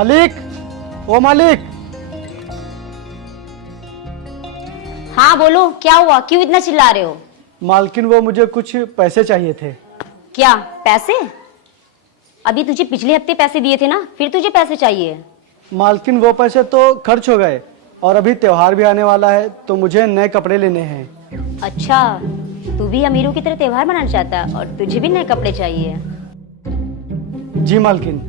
मालिक, ओ मालिक। हाँ बोलो, क्या हुआ? क्यों इतना चिल्ला रहे हो? मालकिन, वो मुझे कुछ पैसे चाहिए थे। क्या पैसे? अभी तुझे पिछले हफ्ते पैसे दिए थे ना, फिर तुझे पैसे चाहिए? मालकिन, वो पैसे तो खर्च हो गए और अभी त्योहार भी आने वाला है तो मुझे नए कपड़े लेने हैं। अच्छा, तू भी अमीरों की तरह त्योहार मनाना चाहता है और तुझे भी नए कपड़े चाहिए? जी मालकिन।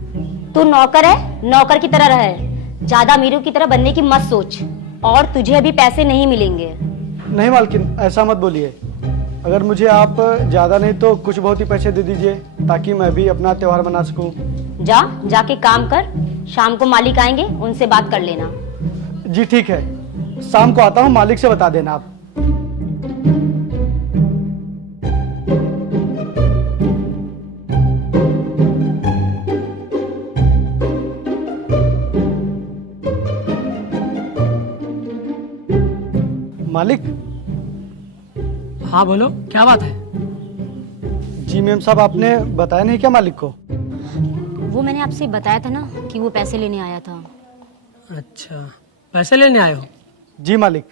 तू नौकर है, नौकर की तरह रहे, ज्यादा अमीरों की तरह बनने की मत सोच। और तुझे अभी पैसे नहीं मिलेंगे। नहीं मालकिन, ऐसा मत बोलिए। अगर मुझे आप ज्यादा नहीं तो कुछ बहुत ही पैसे दे दीजिए ताकि मैं भी अपना त्योहार मना सकूं। जाके काम कर, शाम को मालिक आएंगे, उनसे बात कर लेना। जी ठीक है, शाम को आता हूँ, मालिक से बता देना आप। मालिक। हाँ बोलो, क्या बात है? जी मेम साहब, आपने बताया नहीं क्या मालिक को? वो मैंने आपसे बताया था ना कि वो पैसे लेने आया था। अच्छा, पैसे लेने आए हो? जी मालिक।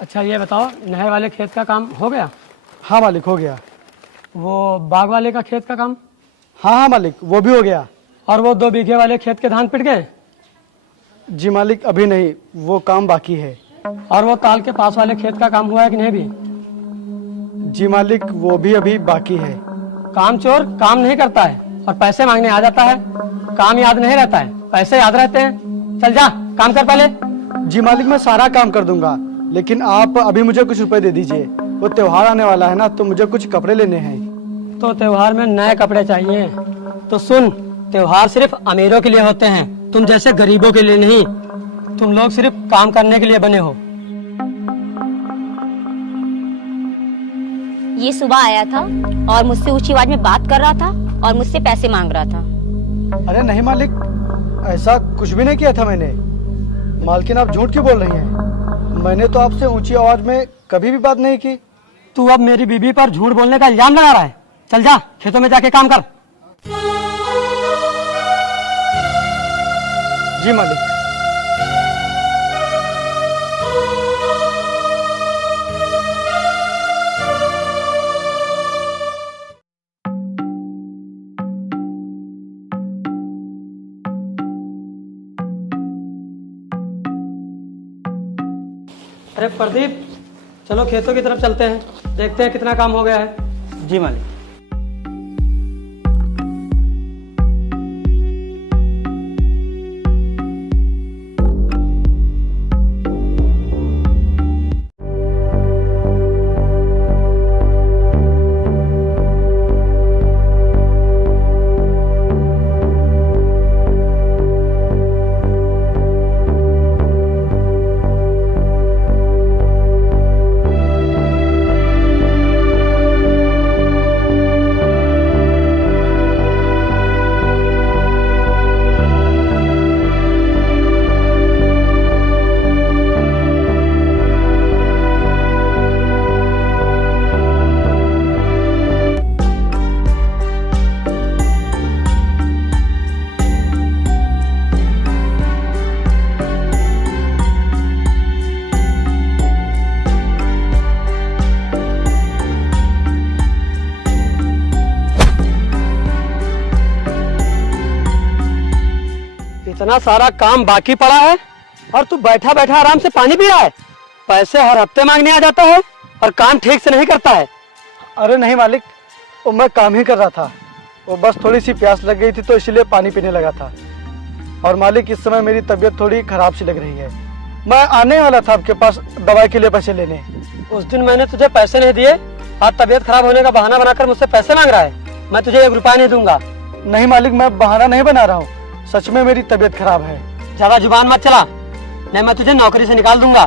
अच्छा ये बताओ, नहर वाले खेत का काम हो गया? हाँ मालिक, हो गया। वो बाग वाले का खेत का काम? हाँ मालिक, वो भी हो गया। और वो 2 बीघे वाले खेत के धान पिट गए? जी मालिक, अभी नहीं, वो काम बाकी है। और वो ताल के पास वाले खेत का काम हुआ है कि नहीं भी? जी मालिक, वो भी अभी बाकी है। काम चोर काम नहीं करता है और पैसे मांगने आ जाता है। काम याद नहीं रहता है, पैसे याद रहते हैं। चल जा, काम कर पहले। जी मालिक, मैं सारा काम कर दूंगा, लेकिन आप अभी मुझे कुछ रुपए दे दीजिए। वो त्योहार आने वाला है ना, तो मुझे कुछ कपड़े लेने हैं। तो त्योहार में नए कपड़े चाहिए? तो सुन, त्योहार सिर्फ अमीरों के लिए होते हैं, तुम जैसे गरीबों के लिए नहीं। तुम लोग सिर्फ काम करने के लिए बने हो। ये सुबह आया था और मुझसे ऊंची आवाज में बात कर रहा था और मुझसे पैसे मांग रहा था। अरे नहीं मालिक, ऐसा कुछ भी नहीं किया था मैंने। मालकिन, आप झूठ क्यों बोल रही हैं? मैंने तो आपसे ऊंची आवाज में कभी भी बात नहीं की। तू अब मेरी बीबी पर झूठ बोलने का इल्जाम लगा रहा है। चल जा, खेतों में जाके काम कर। जी मालिक। अरे प्रदीप, चलो खेतों की तरफ चलते हैं, देखते हैं कितना काम हो गया है। जी मालिक। इतना सारा काम बाकी पड़ा है और तू बैठा बैठा आराम से पानी पी रहा है। पैसे हर हफ्ते मांगने आ जाता है और काम ठीक से नहीं करता है। अरे नहीं मालिक, वो मैं काम ही कर रहा था। वो बस थोड़ी सी प्यास लग गई थी तो इसलिए पानी पीने लगा था। और मालिक, इस समय मेरी तबीयत थोड़ी खराब सी लग रही है। मैं आने वाला था आपके पास दवाई के लिए पैसे लेने। उस दिन मैंने तुझे पैसे नहीं दिए, आज तबीयत खराब होने का बहाना बनाकर मुझसे पैसे मांग रहा है। मैं तुझे 1 रुपया नहीं दूंगा। नहीं मालिक, मैं बहाना नहीं बना रहा हूँ, सच में मेरी तबीयत खराब है। ज्यादा जुबान मत चला, नहीं मैं तुझे नौकरी से निकाल दूंगा।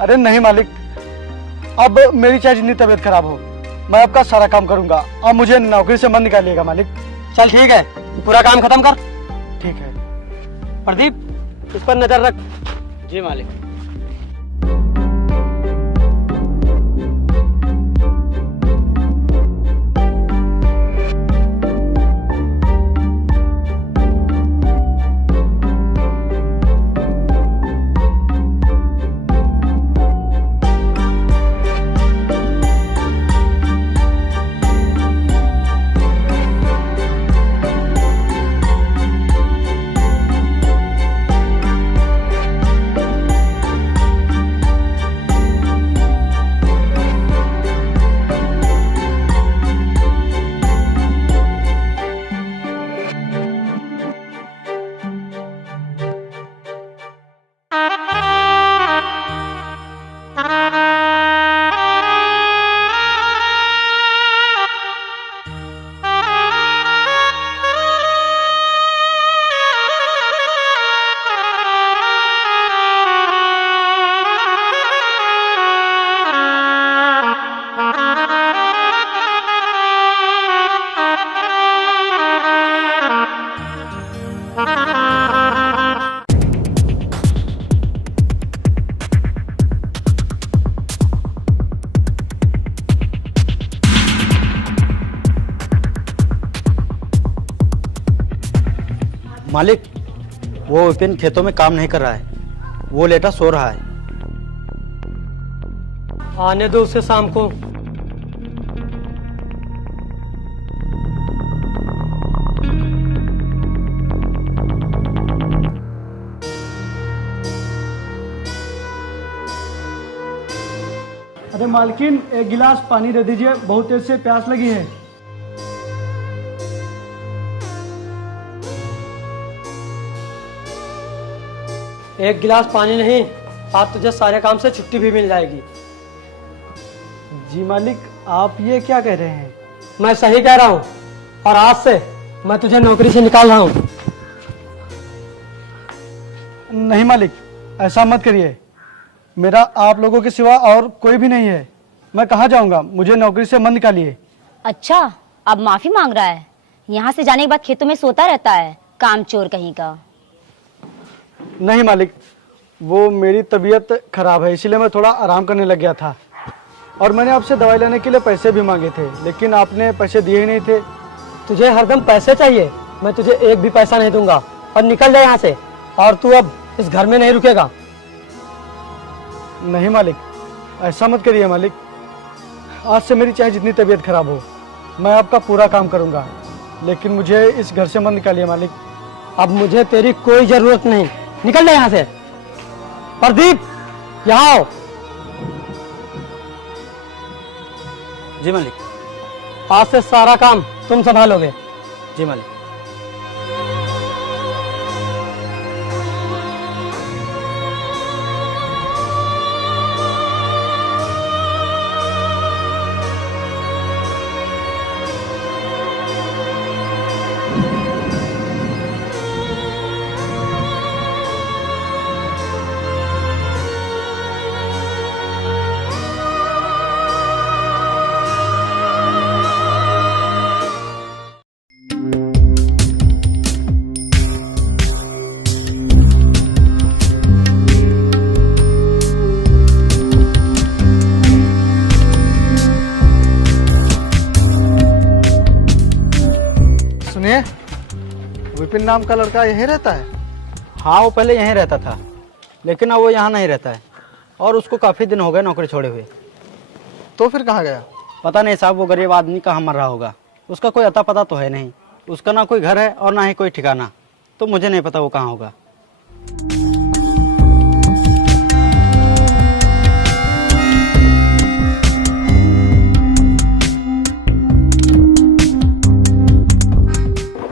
अरे नहीं मालिक, अब मेरी चाहे जितनी तबीयत खराब हो, मैं आपका सारा काम करूंगा। अब मुझे नौकरी से मत निकालिएगा मालिक। चल ठीक है, पूरा काम खत्म कर। ठीक है। प्रदीप, इस पर नजर रख। जी मालिक। मालिक, वो विपिन खेतों में काम नहीं कर रहा है, वो लेटा सो रहा है। आने दो उसे शाम को। अरे मालकिन, एक गिलास पानी दे दीजिए, बहुत तेज से प्यास लगी है। एक गिलास पानी नहीं, आज तुझे सारे काम से छुट्टी भी मिल जाएगी। जी मालिक, आप ये क्या कह रहे हैं? मैं सही कह रहा हूँ, और आज से मैं तुझे नौकरी से निकाल रहा हूँ। नहीं मालिक, ऐसा मत करिए। मेरा आप लोगों के सिवा और कोई भी नहीं है। मैं कहाँ जाऊँगा? मुझे नौकरी से मत निकालिए। अच्छा, अब माफी मांग रहा है। यहाँ से जाने के बाद खेतों में सोता रहता है, काम चोर कहीं का। नहीं मालिक, वो मेरी तबीयत खराब है, इसीलिए मैं थोड़ा आराम करने लग गया था। और मैंने आपसे दवाई लेने के लिए पैसे भी मांगे थे, लेकिन आपने पैसे दिए ही नहीं थे। तुझे हरदम पैसे चाहिए, मैं तुझे एक भी पैसा नहीं दूंगा। और निकल जा यहाँ से, और तू अब इस घर में नहीं रुकेगा। नहीं मालिक, ऐसा मत करिए मालिक। आज से मेरी चाहे जितनी तबीयत खराब हो, मैं आपका पूरा काम करूंगा, लेकिन मुझे इस घर से मत निकालिए मालिक। अब मुझे तेरी कोई जरूरत नहीं, निकल जा यहाँ से। प्रदीप, यहाँ आओ। जी मालिक। आज से सारा काम तुम संभालोगे। जी मालिक। सुनिए, विपिन नाम का लड़का यहीं रहता है? हाँ, वो पहले यहीं रहता था, लेकिन अब वो यहाँ नहीं रहता है, और उसको काफ़ी दिन हो गए नौकरी छोड़े हुए। तो फिर कहाँ गया? पता नहीं साहब, वो गरीब आदमी कहाँ मर रहा होगा। उसका कोई अता पता तो है नहीं, उसका ना कोई घर है और ना ही कोई ठिकाना, तो मुझे नहीं पता वो कहाँ होगा।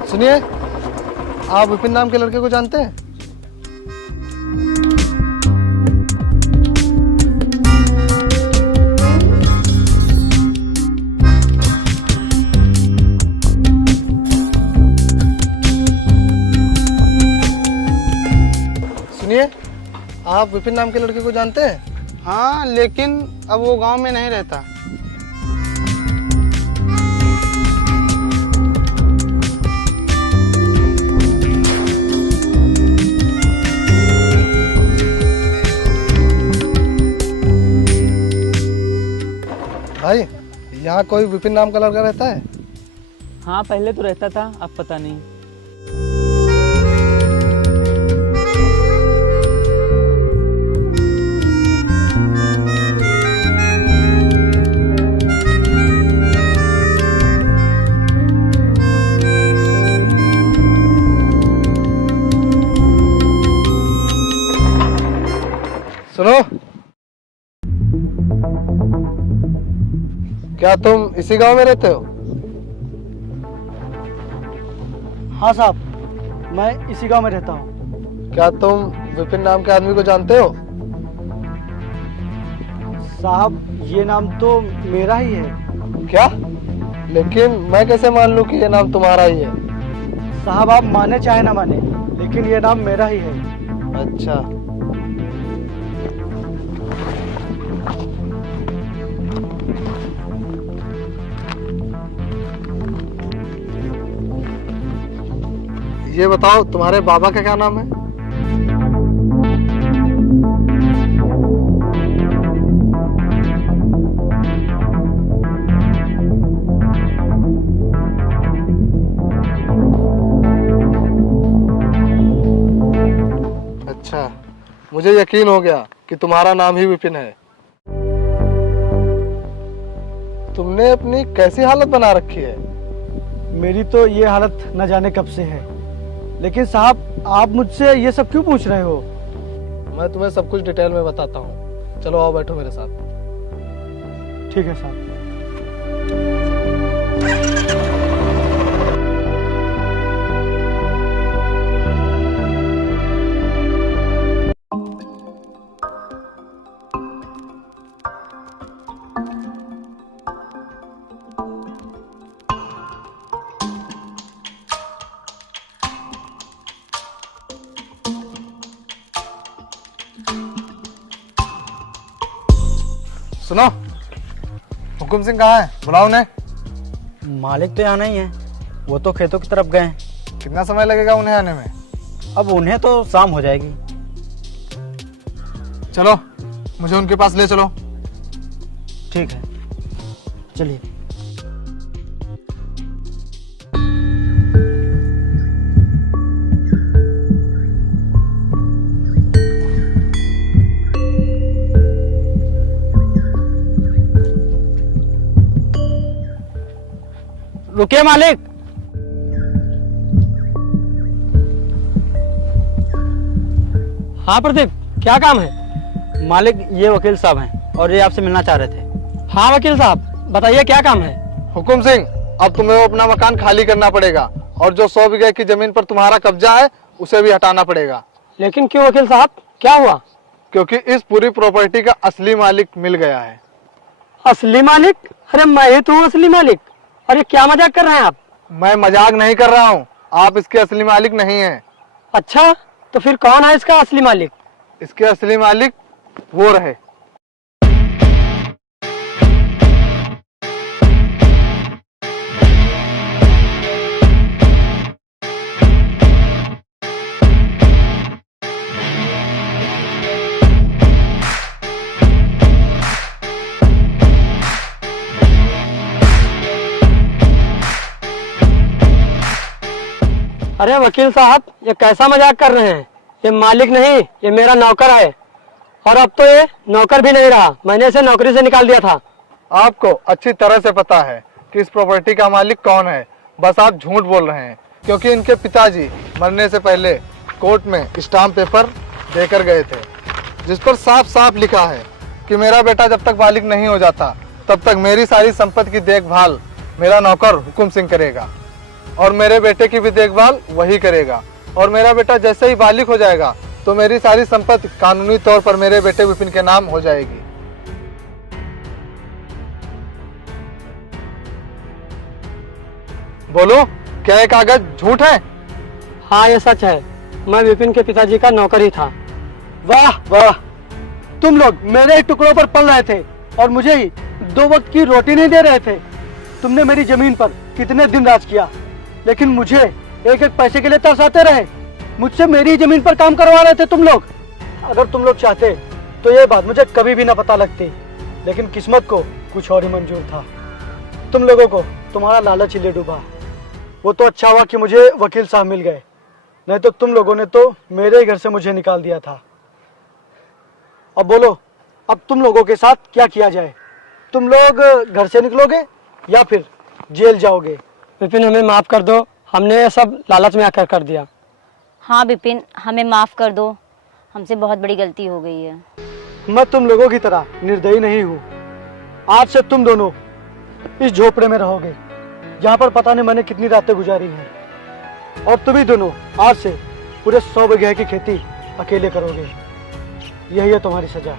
सुनिए, आप विपिन नाम के लड़के को जानते हैं? सुनिए, आप विपिन नाम के लड़के को जानते हैं? हाँ, लेकिन अब वो गांव में नहीं रहता। भाई, यहाँ कोई विपिन नाम का लड़का रहता है? हाँ, पहले तो रहता था, अब पता नहीं। सुनो, क्या तुम इसी गांव में रहते हो? हाँ साहब, मैं इसी गांव में रहता हूँ। क्या तुम विपिन नाम के आदमी को जानते हो? साहब, ये नाम तो मेरा ही है। क्या? लेकिन मैं कैसे मान लूं कि ये नाम तुम्हारा ही है? साहब, आप माने चाहे ना माने, लेकिन ये नाम मेरा ही है। अच्छा। ये बताओ, तुम्हारे बाबा का क्या नाम है? अच्छा, मुझे यकीन हो गया कि तुम्हारा नाम ही विपिन है। तुमने अपनी कैसी हालत बना रखी है? मेरी तो ये हालत न जाने कब से है, लेकिन साहब आप मुझसे ये सब क्यों पूछ रहे हो? मैं तुम्हें सब कुछ डिटेल में बताता हूँ। चलो आओ बैठो मेरे साथ। ठीक है साहब। सुनो, हुकुम सिंह कहाँ है? बुलाओ उन्हें। मालिक तो यहाँ नहीं है, वो तो खेतों की तरफ गए हैं। कितना समय लगेगा उन्हें आने में? अब उन्हें तो शाम हो जाएगी। चलो मुझे उनके पास ले चलो। ठीक है, चलिए। रुकिए मालिक। हाँ प्रदीप, क्या काम है? मालिक ये वकील साहब हैं और ये आपसे मिलना चाह रहे थे। हाँ वकील साहब, बताइए क्या काम है? हुकुम सिंह, अब तुम्हें वो अपना मकान खाली करना पड़ेगा और जो 100 बीघे की जमीन पर तुम्हारा कब्जा है उसे भी हटाना पड़ेगा। लेकिन क्यों वकील साहब, क्या हुआ? क्योंकि इस पूरी प्रॉपर्टी का असली मालिक मिल गया है। असली मालिक? अरे मैं ही तो हूँ असली मालिक। अरे क्या मजाक कर रहे हैं आप? मैं मजाक नहीं कर रहा हूँ, आप इसके असली मालिक नहीं हैं। अच्छा, तो फिर कौन है इसका असली मालिक? इसके असली मालिक वो रहे। अरे वकील साहब, ये कैसा मजाक कर रहे हैं? ये मालिक नहीं, ये मेरा नौकर है। और अब तो ये नौकर भी नहीं रहा, मैंने इसे नौकरी से निकाल दिया था। आपको अच्छी तरह से पता है कि इस प्रॉपर्टी का मालिक कौन है, बस आप झूठ बोल रहे हैं। क्योंकि इनके पिताजी मरने से पहले कोर्ट में स्टाम्प पेपर देकर गए थे, जिस पर साफ साफ लिखा है कि मेरा बेटा जब तक बालिग नहीं हो जाता तब तक मेरी सारी संपत्ति की देखभाल मेरा नौकर हुकुम सिंह करेगा और मेरे बेटे की भी देखभाल वही करेगा। और मेरा बेटा जैसे ही बालिग हो जाएगा तो मेरी सारी संपत्ति कानूनी तौर पर मेरे बेटे विपिन के नाम हो जाएगी। बोलो, क्या ये कागज झूठ है? हाँ ये सच है, मैं विपिन के पिताजी का नौकर ही था। वाह वाह, तुम लोग मेरे ही टुकड़ों पर पल रहे थे और मुझे ही 2 वक्त की रोटी नहीं दे रहे थे। तुमने मेरी जमीन पर कितने दिन राज किया, लेकिन मुझे एक एक पैसे के लिए तरसाते रहे। मुझसे मेरी ही जमीन पर काम करवा रहे थे तुम लोग। अगर तुम लोग चाहते तो ये बात मुझे कभी भी ना पता लगती, लेकिन किस्मत को कुछ और ही मंजूर था। तुम लोगों को तुम्हारा लालच ही ले डूबा। वो तो अच्छा हुआ कि मुझे वकील साहब मिल गए, नहीं तो तुम लोगों ने तो मेरे ही घर से मुझे निकाल दिया था। अब बोलो, अब तुम लोगों के साथ क्या किया जाए? तुम लोग घर से निकलोगे या फिर जेल जाओगे? विपिन हमें माफ कर दो, हमने ये सब लालच में आकर कर दिया। हाँ विपिन, हमें माफ कर दो, हमसे बहुत बड़ी गलती हो गई है। मैं तुम लोगों की तरह निर्दयी नहीं हूँ। आज से तुम दोनों इस झोपड़े में रहोगे, जहाँ पर पता नहीं मैंने कितनी रातें गुजारी हैं। और तुम ही दोनों आज से पूरे 100 बीघे की खेती अकेले करोगे। यही है तुम्हारी सजा।